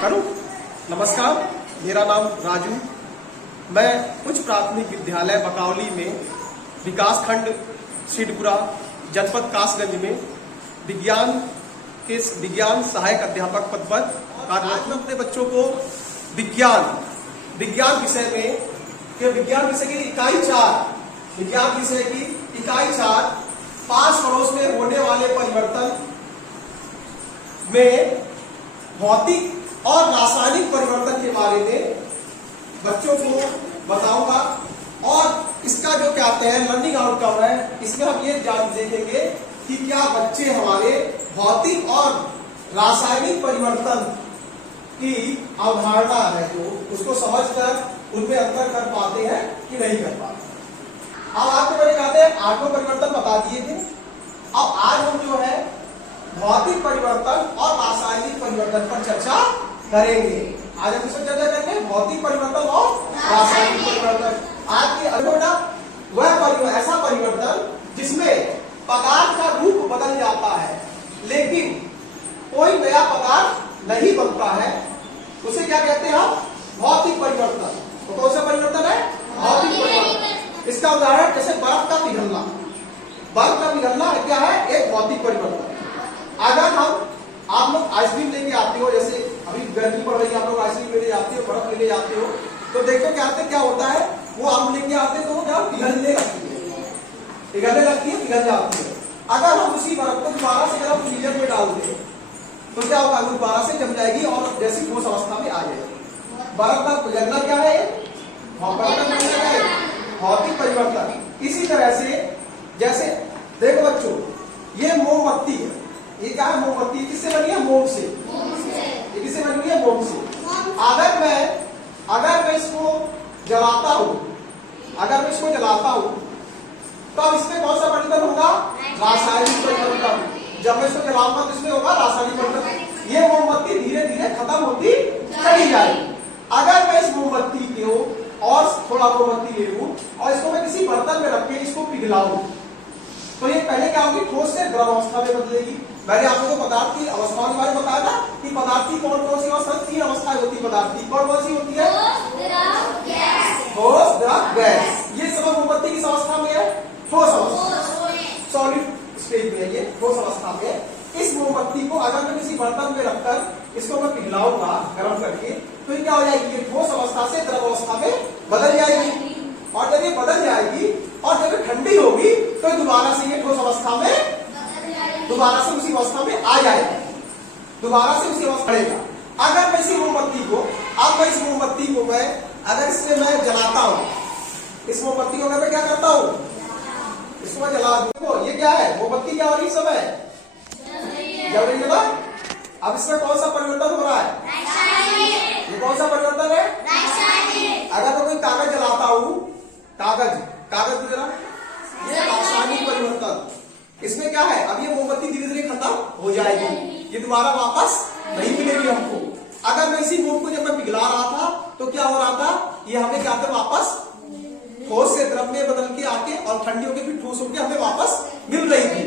करूं? नमस्कार, मेरा नाम राजू। मैं उच्च प्राथमिक विद्यालय बकावली में विकास खंड सिडपुरा जनपद कासगंज में विज्ञान सहायक अध्यापक पद पर कार्यरत हूं। अपने बच्चों को विज्ञान विषय की इकाई 4 पास पड़ोस में होने वाले परिवर्तन में भौतिक और रासायनिक परिवर्तन के बारे में बच्चों को बताऊंगा। और इसका जो कहते हैं लर्निंग आउटकम है, इसमें हम ये जान देखेंगे कि क्या बच्चे हमारे भौतिक और रासायनिक परिवर्तन की अवधारणा है जो उसको समझकर उनमें अंतर कर पाते हैं कि नहीं कर पाते। अब आपको मैंने कहते हैं आठों परिवर्तन बता दिए थे। अब आज हम जो है भौतिक परिवर्तन और रासायनिक परिवर्तन पर चर्चा करेंगे। आज हम इसमें चर्चा करेंगे भौतिक परिवर्तन और रासायनिक परिवर्तन। आज के वह ऐसा परिवर्तन जिसमें पदार्थ का रूप बदल जाता है लेकिन कोई नया पदार्थ नहीं बनता है, उसे क्या कहते हैं हम? भौतिक परिवर्तन। तो कौन सा परिवर्तन है? भौतिक परिवर्तन। इसका उदाहरण जैसे बर्फ का पिघलना क्या है? एक भौतिक परिवर्तन। अगर आप लोग आइसक्रीम लेके आते हो, जैसे अभी गर्मी पड़ रही है, आप लोग आइसक्रीम लेने जाते हो, बर्फ लेने जाते हो, तो देखो क्या होता है, वो आप लेके आते हैं तो वो क्या पिघलने लगती है, पिघल जाती है। अगर हम उसी बर्फ को दोबारा से अगर फ्रीजर में डाल दें तो क्या होगा? दोबारा से जम जाएगी और जैसी ठोस अवस्था में आ जाएगी। बर्फ का पिघलना क्या है? भौतिक परिवर्तन। इसी तरह से जैसे देखो बच्चों, ये मोमबत्ती है। ये क्या है? मोमबत्ती। किससे बनी है? मोम से। ये किससे बनी है? मोम से। अगर मैं इसको जलाता हूं तब इसमें कौन सा परिवर्तन होगा? रासायनिक परिवर्तन। जब मैं इसको जलाऊंगा तो इसमें होगा रासायनिक परिवर्तन। ये मोमबत्ती धीरे धीरे खत्म होती चली जाएगी। अगर मैं इस मोमबत्ती को और थोड़ा मोमबत्ती ले लूं और इसको मैं किसी बर्तन में रख के इसको पिघलाऊं तो ये पहले क्या होगी? ठोस से द्रव अवस्था में बदलेगी। मैंने आप लोगों को पदार्थ की अवस्थाओं के बारे में बताया था कि पदार्थ की कौन सी अवस्था? 3 अवस्थाएं होती है पदार्थ की। कौन सी होती है? ठोस, द्रव, गैस। ये सब मोमबत्ती किस अवस्था में है? ठोस अवस्था, सॉलिड स्टेज में। ये ठोस अवस्था में। इस मोमबत्ती को अगर मैं किसी बर्तन में रखकर इसको मैं पिघलाऊंगा गर्म करके तो ये क्या हो जाएगी? ये ठोस अवस्था से द्रव अवस्था में बदल जाएगी। और जब ये बदल जाएगी और जब ये ठंडी होगी तो दोबारा से ये ठोस अवस्था में दोबारा से उसी अवस्था में आ जाएगा, दोबारा से उसी अवस्था बढ़ेगा। अगर मैं इस मोमबत्ती को मैं अगर इससे मैं जलाता हूं, इस मोमबत्ती को अगर मैं क्या करता हूं, इसको मैं जला दूं, ये क्या है? मोमबत्ती क्या हो रही समय जल रही है ना। अब इसमें कौन सा परिवर्तन हो रहा है? ये कौन सा परिवर्तन है? अगर मैं कोई कागज जलाता हूं, कागज जला, ये रासायनिक परिवर्तन। इसमें क्या है? अब ये मोमबत्ती धीरे धीरे खत्म हो जाएगी, ये दोबारा वापस नहीं मिलेगी हमको। अगर मैं इसी मोम को जब मैं पिघला रहा था तो क्या हो रहा था? ये हमें क्या था? वापस ठोस से द्रव में बदल के आके और ठंडी होकर फिर ठोस होकर हमें वापस मिल रही थी।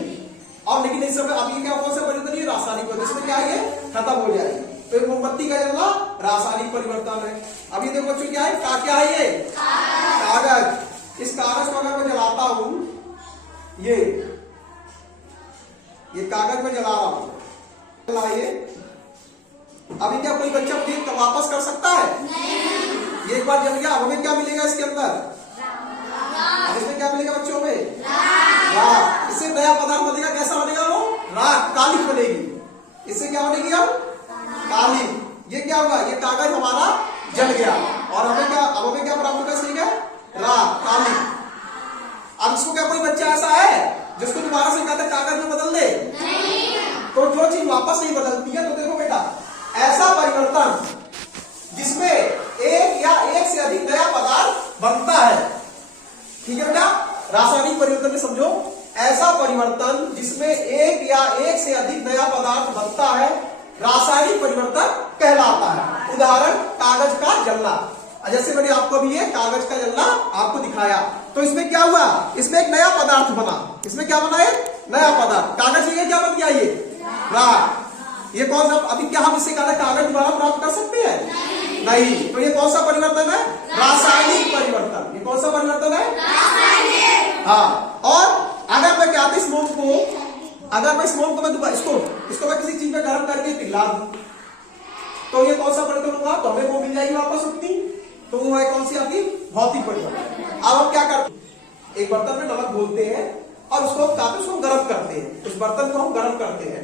और लेकिन इस समय अभी क्या कौन सा परिवर्तन? ये रासायनिक परिवर्तन। इसमें क्या है? खत्म हो जाएगी। तो ये मोमबत्ती का जलना रासायनिक परिवर्तन है। अभी देखो बच्चों क्या है? क्या है ये? कागज। इस कागज को अगर मैं जलाता हूं, ये कागज में जला रहा हूं, चलाइए। अभी क्या कोई बच्चा मुझे वापस कर सकता है? नहीं। ये एक बार जल गया, हमें क्या मिलेगा इसके अंदर? अब इसमें क्या मिलेगा बच्चों में? राख। इससे नया पदार्थ बनेगा। कैसा बनेगा वो? राख, कालिक बनेगी। इससे क्या बनेगी? अब कालिक। ये क्या होगा? ये कागज हमारा जल गया और हमें क्या प्राप्त होगा? इसलिए क्या? राख, कालिक। अब इसको क्या कोई बच्चा ऐसा है जिसको दोबारा से कहता है कागज में बदल दे? नहीं। तो जो चीज वापस नहीं बदलती है, तो देखो बेटा, ऐसा परिवर्तन जिसमें एक या एक से अधिक नया पदार्थ बनता है, ठीक है बेटा? रासायनिक परिवर्तन में समझो, ऐसा परिवर्तन जिसमें एक या एक से अधिक नया पदार्थ बनता है रासायनिक परिवर्तन कहलाता है। उदाहरण कागज का जलना। जैसे मैंने आपको अभी ये कागज का जलना आपको दिखाया, तो इसमें क्या हुआ? इसमें एक नया पदार्थ बना। इसमें क्या बना? एक नया पदार्थ। कागज से क्या बन गया? ये राख। ये कौन सा, अभी क्या हम इससे कागज दोबारा प्राप्त कर सकते हैं? नहीं। तो ये कौन सा परिवर्तन है? रासायनिक परिवर्तन। ये कौन सा परिवर्तन है? रासायनिक। हाँ, और अगर मैं क्या इस मोम को, अगर मैं इस मोम को मैं इसको मैं किसी चीज में गर्म करके पिघला दूं, तो ये कौन सा परिवर्तन होगा? तो हमें वो मिल जाएगी वापस उतनी। तो वो है कौन सी आपकी? भौतिक परिवर्तन। अब हम क्या करते हैं, एक बर्तन में नमक घोलते हैं और उसको उसको गर्म करते हैं, उस बर्तन को हम गर्म करते हैं,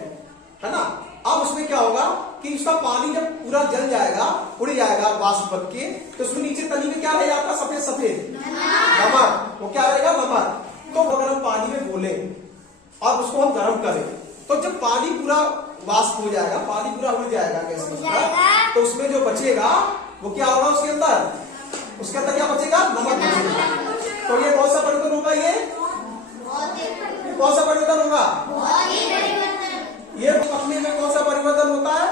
है ना। अब उसमें क्या होगा कि उसका पानी जब पूरा जल जाएगा, उड़ जाएगा वाष्प बन के, तो उसमें नीचे तली में क्या रह जाता? सफेद सफेद नमक। वो क्या रहेगा? नमक। तो अगर हम पानी में घोले और उसको हम गर्म करें, तो जब पानी पूरा वाष्प हो जाएगा, पानी पूरा उड़ जाएगा गैस में, तो उसमें जो बचेगा वो क्या होगा? उसके अंदर क्या बचेगा? नमक बचेगा। तो ये कौन सा परिवर्तन होगा? ये कौन सा परिवर्तन होगा? ये पकने में कौन सा परिवर्तन होता है?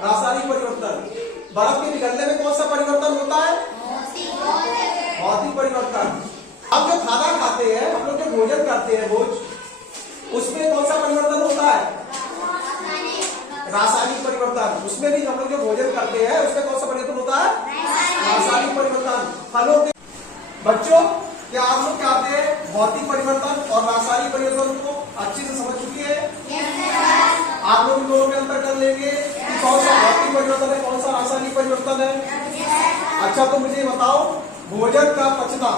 रासायनिक परिवर्तन। बर्फ के पिघलने में कौन सा परिवर्तन होता है? भौतिक परिवर्तन। अब जो खाना खाते हैं हम लोग, जो भोजन करते हैं भोज, उसमें कौन सा परिवर्तन होता है? रासायनिक परिवर्तन। उसमें भी हम लोग जो भोजन करते हैं उसमें कौन सा परिवर्तन होता है? रासायनिक परिवर्तन। फलों के बच्चों, क्या आप लोग चाहते हैं भौतिक परिवर्तन और रासायनिक परिवर्तन को अच्छे से समझ चुके हैं? आप लोग इन दोनों में अंतर कर लेंगे कि कौन सा भौतिक परिवर्तन है, कौन सा रासायनिक परिवर्तन है? अच्छा, तो मुझे बताओ, भोजन का पचना